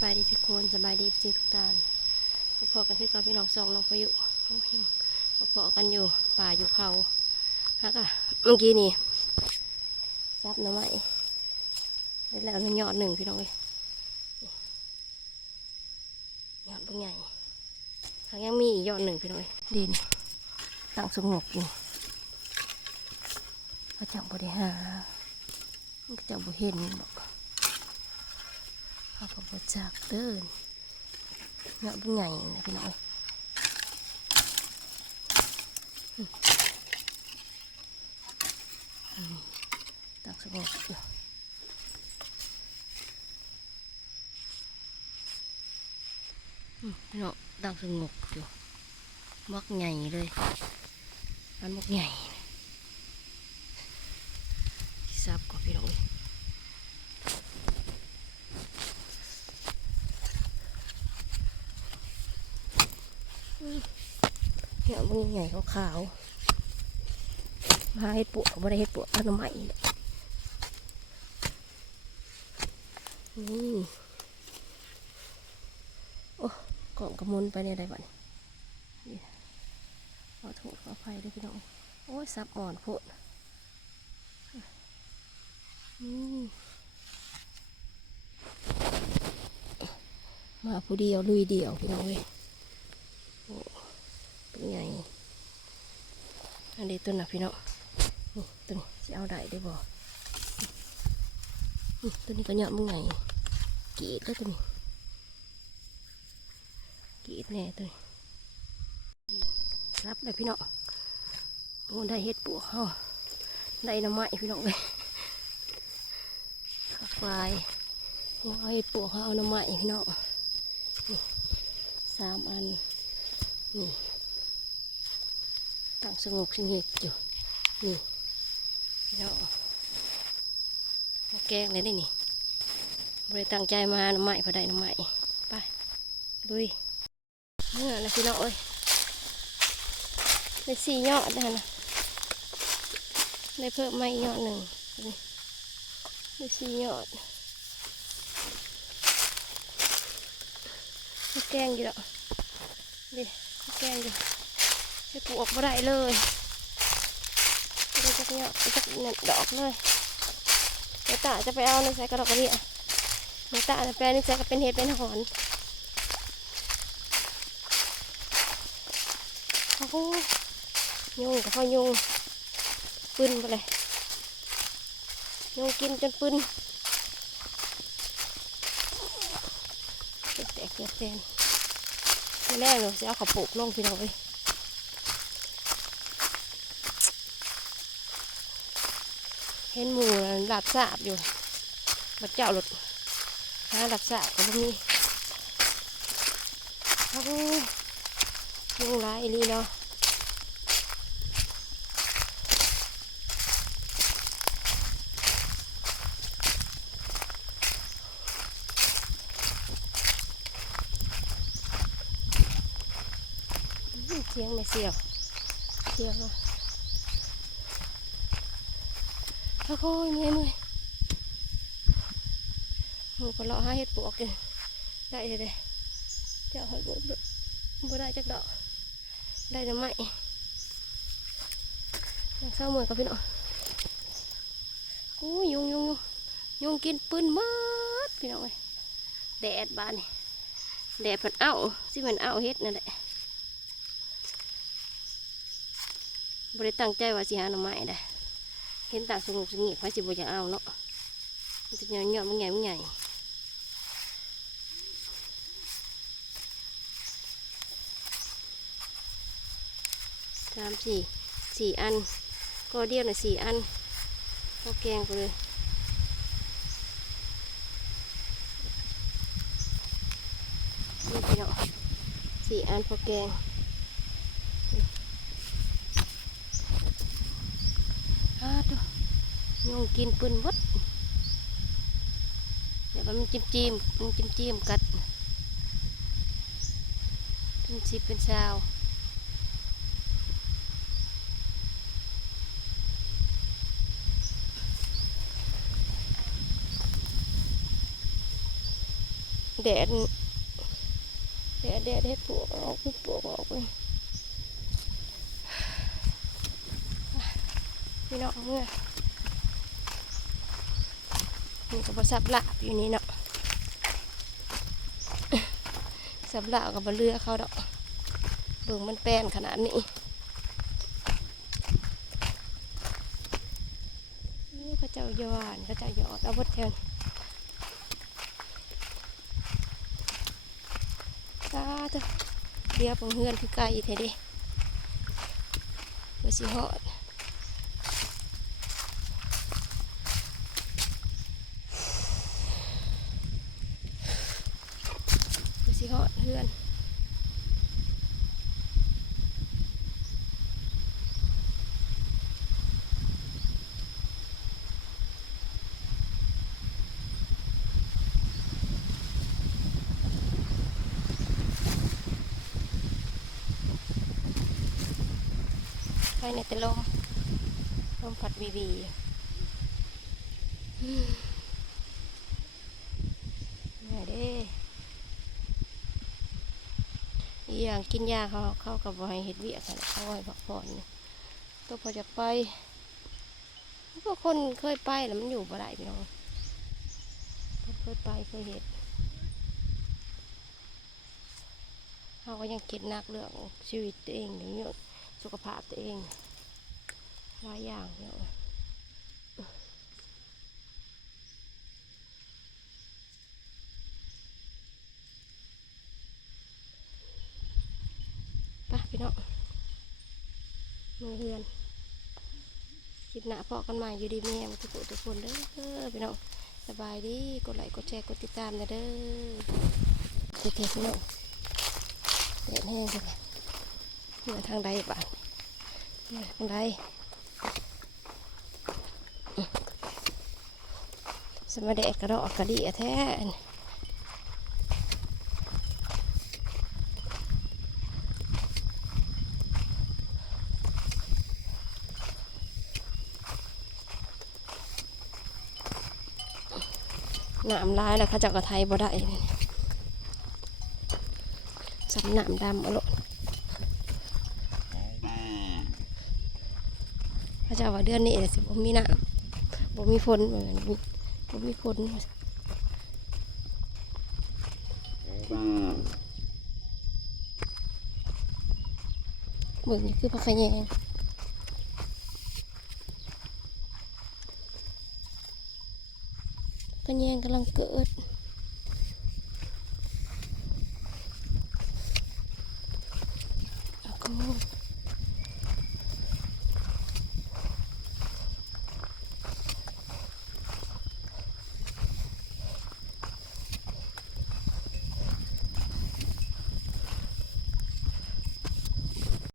สบายดีทุกคนสบายดีพี่ทุกท่านพอกันที่กับพี่น้องสองน้องพายุโอ้ยพอกันอยู่ป่าอยู่เขาฮะก็เมื่อกี้นี่ซับน้ำไม้ได้แล้วน้ำยอดหนึ่งพี่น้องเลยยอดเป็นใหญ่ทางยังมีอีกยอดหนึ่งพี่น้องเลยดินตั้งสงบอยู่พระเจ้าบริหารพระเจ้าบุเห็นบอก เขาก็บจากเดินเนาะเป็นไงนะพี่น้อยอืมอืมตักสงบอยู่อืมพี่น้องตักสงบอยู่มักใหญ่เลยมันมักใหญ่ซับก่อนพี่น้องเอ้ย เนี่ยมันใหญ่ขาวๆมาเห็ดปวกไม่ได้เห็ดปวกต้นไม้เนี่ยนี่โอ้กล่องกระมุนไปเนี่ยได้บ้านขอโทษขออภัยด้วยพี่น้อง โอ้ยซับอ่อนโพดนี่มาผู้เดียวลุยเดียวพี่น้องเว้ย เป็นไง อันนี้ตัวหนักพี่เนาะนี่ตัวนี้จะเอาได้ได้บ่ตัวนี้ก็เยาะมึงไงกีดแล้วตัวนี้กีดแน่ตัวนี้รับเลยพี่เนาะโอ้ได้เห็ดปวกเขาได้น้ำไม้พี่เนาะเลยขับไฟเอาเห็ดปวกเขาเอาน้ำไม้พี่เนาะนี่สามอันนี่ ตั้งสงบสงบอยู่ นี่เนาะเอาแกงเลยได้นี่บริตั้งใจมาหน้ำไม้พอได้หน้ำไม้ไปลุยเมื่อนะพี่น้องเอ้ยได้สี่ยอดแล้วนะได้เพิ่มมาอีกยอดหนึ่งได้สี่ยอดแกงอยู่แล้วดิแกงอยู่ ให้ปลูกไม่ได้เลยไม่ได้จักเนี่ยจักเนี่ยดอกเลยเนตาจะไปเอาในใส่กระดอกกระเดียเนตาจะแปลในใส่ก็เป็นเห็ดเป็นหอนโอ้โหยุงกับพ่อยุงปึ้นไปเลยยุงกินจนปึ้นแตกเกียบแตนทีแรกเราจะเอาข้าวปลูกลงพี่น้องเอ้ เห็นหมูหลับสาบอยู่บัดเจ้าหลุดหาหลับสาบก็บมีโอ้ยยุงร้ายอีหลีเนาะเสียงไม่เสียวเสียงอะ โอ้โหเมื่อยเมื่อยหมูก็เลาะหาเห็ดปวกเลยได้เลยเด้เจ้าหอยบุบบ่ได้จักดอก ได้แต่ไม่ยังเศร้าเมื่อยกับพี่น้องอู้ยยุงยุงยุงยุงกินปืนมัดพี่น้องเอ้ยแดดบานนี่แดดเพิ่นเอาสิเพิ่นเอาเฮ็ดนั่นแหละบริตั้งใจว่าสิหาหน่อไม้ได้ เห็นตาสงบสงีบไฟสิบอยากเอาเนาะมันจะเหนียวเหนียวมันใหญ่มันใหญ่สามสี่สี่อัน ก็เดียวหน่อยสี่อันเอาแกงไปเลยนี่พี่น้องสี่อันพอแกง อาดู ยงกินปืนวัดเดี๋ยวมันจิ้มจิ้มมันจิ้มจิ้มกัดเป็นสิบเป็นชาวแดดแดดแดดเฮ็ดปวกออกปุ๊บปวกออกเลยพี่น้องเมื่อ นี่ก็บสับลาบอยู่นี่เนาะสับลาบกับบเรือเขาดอกเบิ่งมันแป้นขนาดนี้นี่พระเจ้ายอนพระเจ้ายอดอาบดแทนตาเถอะเรียบของเฮือนคือไก่เท่เดิเพื่สิหอด ดูสิฮอดเพื่อนไปในแต่ลมลมพัดบีบีอืมเหนื่อยเด้ อีอย่างกินยาเขาเข้ากับบให้เห็ดเวียกเขาให้พักผ่อนตัวพอจะไปพวกคนเคยไปแล้วมันอยู่บ่ได้พี่น้องเคยไปเคยเห็ดเขาก็ยังคิดหนักเรื่องชีวิตตัวเองเรื่องสุขภาพตัวเองหลายอย่างเนาะไป พี่น้องมือเฮือนคลิปหน้าพอกันใหม่อยู่ดีแม่ทุกคนทุกคนเด้อพี่น้องสบายดีกดไลค์กดแชร์กดติดตามนะเด้อเจ๊ๆพี่น้องแดดแห้งกันเหนือทางใดบ้านเหนือทางใดสมาแดดกระดอกกระดีแท้ อันน้ำลายแล้วเขาจะกระไทยบ่ได้สำน้ำดำเอาลูกเขาจะว่าเดือนนี้สิบ่มีน้ำบ่มีฝนเหมือนบ่มีฝนเบิ่งนี่คือพักแยง ขะแยงกำลังเกิด